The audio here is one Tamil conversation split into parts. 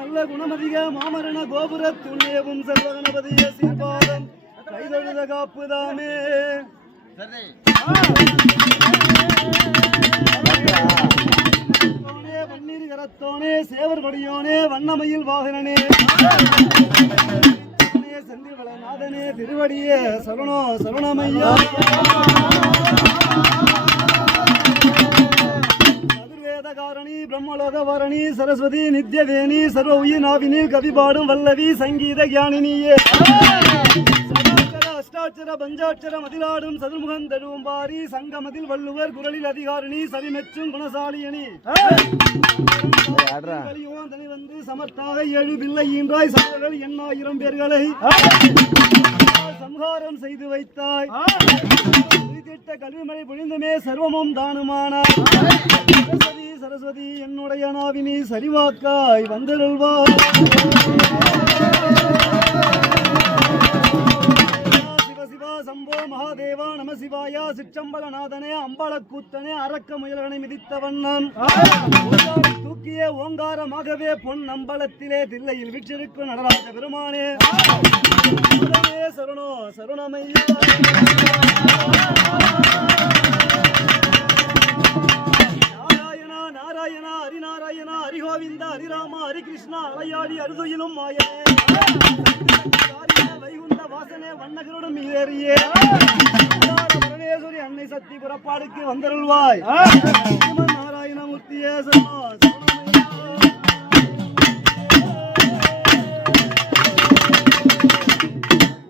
நல்ல குணமதிக மாமரண கோபுர துண்ணியவும் செல்வகணபதிய சீர்பாதம் கைதொழுத காப்புதாமே வன்னீர் கரத்தோனே சேவர் கொடியோனே வண்ணமயில் வாகனனே செந்திவளநாதனே திருவடியே சரணோ சரணமையா சதுர்வேதகாரணி பிரம்மலோகவாரணி சரஸ்வதி நித்யவேணி சர்வ உயிர்நாவினி கவிபாடும் வல்லவி சங்கீத ஞானினியே அஷ்டாட்சர பஞ்சாட்சர மதிலாடும் சதுர்முகன் தழுவும் பாரி சங்கமதில் வள்ளுவர் குரலில் அதிகாரிணி சரிமெச்சும் குணசாலியணி தனி வந்து சமர்த்தாக 7 பிள்ளை ஈன்றாய் சமர்கள் 8000 பேர்களை சம்ஹாரம் செய்து வைத்தாய் கல்விமழை பொழிந்துமே சர்வமும் தானுமானாய் சரஸ்வதி சரஸ்வதி என்னுடைய நாவினி சரிவாக்காய் வந்தருள்வாய் சம்போ மகாதேவா நம சிவாயா சிற்றம்பலநாதனே அம்பலக்கூத்தனே அரக்க முயலனை மிதித்தவண்ணன் தூக்கிய ஓங்காரமாகவே பொன் அம்பலத்திலே தில்லையில் வீற்றிருக்கும் நடராஜ பெருமானே சரணோ சரணமையா நாராயணா நாராயணா ஹரிநாராயணா ஹரிகோவிந்தா ஹரிராமா ஹரிகிருஷ்ணா அலையாடி அருதுயிலும் மாயனே வாசனே வண்ணகருடன் ஏறியே பரமேஸ்வரி அன்னை சக்தி புறப்பாடுக்கு வந்தருள்வாய் நாராயணமூர்த்தியே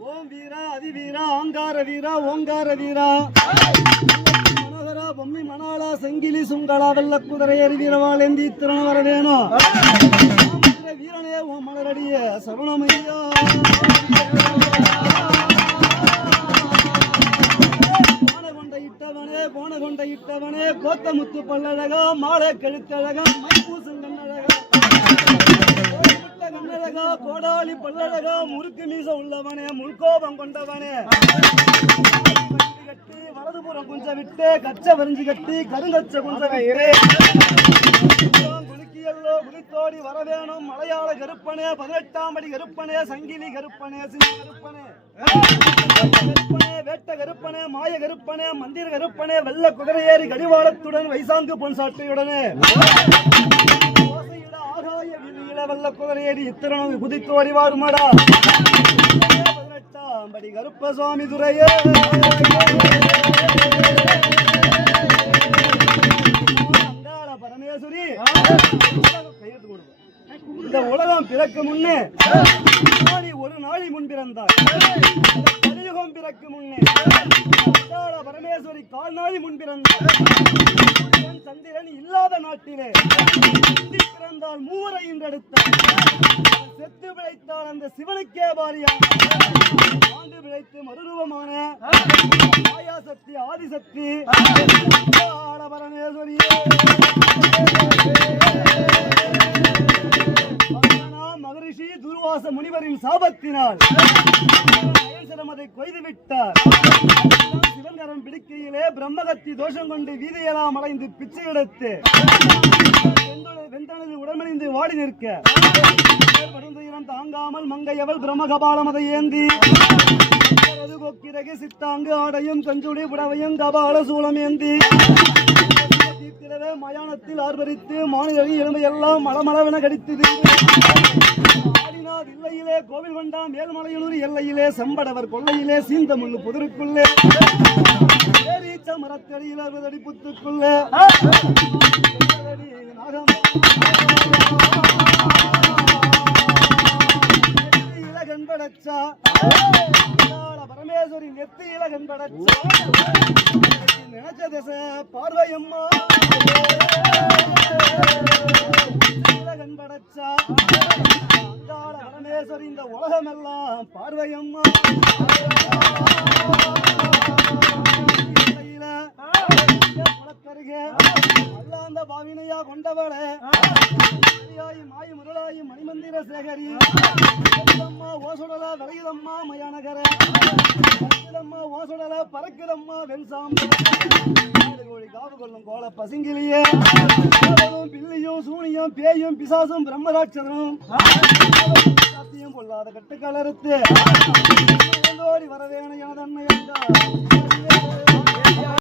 ஓம் வீரா அதிவீரா ஆங்கார வீரா ஓங்கார வீரா மனோகரா பொம்மி மணாளா செங்கிலி சுங்களா வெள்ள குதிரையறி வீரவாள் எந்தி திறன் வர வேணும் வீரனே ஓம் மலரடிய சரணமையா போன கொண்ட இட்டவனே கோத்தமுத்து பல்லழகா மாலை கழுத்தழகா மைப்பூசம் கண்ணழகா கண்ணழகா கோடாலி பல்லழகா முறுக்கு மீச உள்ளவனே முள்கோபம் கொண்டவனே கட்டி வலதுபுறம் கொஞ்சம் விட்டு கச்ச வரிஞ்சு கட்டி கருங்கச்ச கொஞ்சம் குலுக்கியல்லோ குளித்தோடி வரவேணும் மலையாள கருப்பனே 18ஆம் அடி கருப்பனே சங்கிலி கருப்பனே சிங்க கருப்பனே கருப்பனே வேட்ட கருப்பனே மாய கருப்பனே மந்திர கருப்பனே வெள்ள குதிரையேறி கடிவாளத்துடன் வைசாங்கு பொன் சாட்டையுடனே ஆகாய விதியில வெள்ள குதிரையேறி இத்திரனும் குதித்து வழிவாடுமாடா 18ஆம் அடி கருப்ப சுவாமி துரையே பரமேஸ்வரி இந்த உலகம் பிறக்கு முன்னே ஒரு நாளை முன் பிறந்தார் கலியுகம் பிறக்கு முன்னே பரமேஸ்வரி 4 நாளை முன் பிறந்தார் சந்திரன் இல்லாத நாட்டிலே பிறந்தால் 3 ஈன்றெடுத்தார் செத்து பிழைத்தால் அந்த சிவனுக்கே பாரியான ஆண்டு பிழைத்து மறுரூபமான மாயாசக்தி ஆதிசக்தி பரமேஸ்வரியே மகரிஷி துர்வாச முனிவரின் சாபத்தினால் அதை கொய்து விட்டார் சிவன்கரம் பிடிக்கையிலே பிரம்மகத்தி தோஷம் கொண்டு வீதியெல்லாம் அலைந்து பிச்சை எடுத்து வெந்தனது உடம்பணிந்து வாடி நிற்க படுந்துயிரம் தாங்காமல் மங்கையவள் பிரம்மகபாலம் அதை ஏந்தி கொக்கிரகு சித்தாங்கு ஆடையும் கஞ்சுடி புடவையும் கபால சூலம் ஏந்தி மயானத்தில் ஆர்ப்பரித்து மாநில எலும்பை எல்லாம் மலமளவென கடித்தது ஆடினார் இல்லையிலே கோவில் கொண்டாம் மேல்மலையனூர் எல்லையிலே செம்படவர் கொள்ளையிலே சீந்த முள்ளு புதருக்குள்ளே மரத்தடியில் 60 அடி புத்துக்குள்ளே கண்படச்சா பரமேஸ்வரி நெத்தியில கண்படச்சா நினைச்ச திசை பார்வையம்மா கண்படச்சா பரமேஸ்வரி இந்த உலகமெல்லாம் பார்வையம்மா குளத்தருகே அல்ல அந்த மாவினையா கொண்டவளே மாயி முரளாயி மணிமந்திர சேகரி அம்மா ஓசுடலா விளையுதம்மா மயானகர அம்மா ஓசுடலா பறக்குதம்மா வெண்சாம்பு கோழி காவு கொள்ளும் கோல பசுங்கிலியே பில்லியும் சூனியும் பேயும் பிசாசும் பிரம்மராட்சதனும் சத்தியம் கொள்ளாத கட்டுக்களறுத்து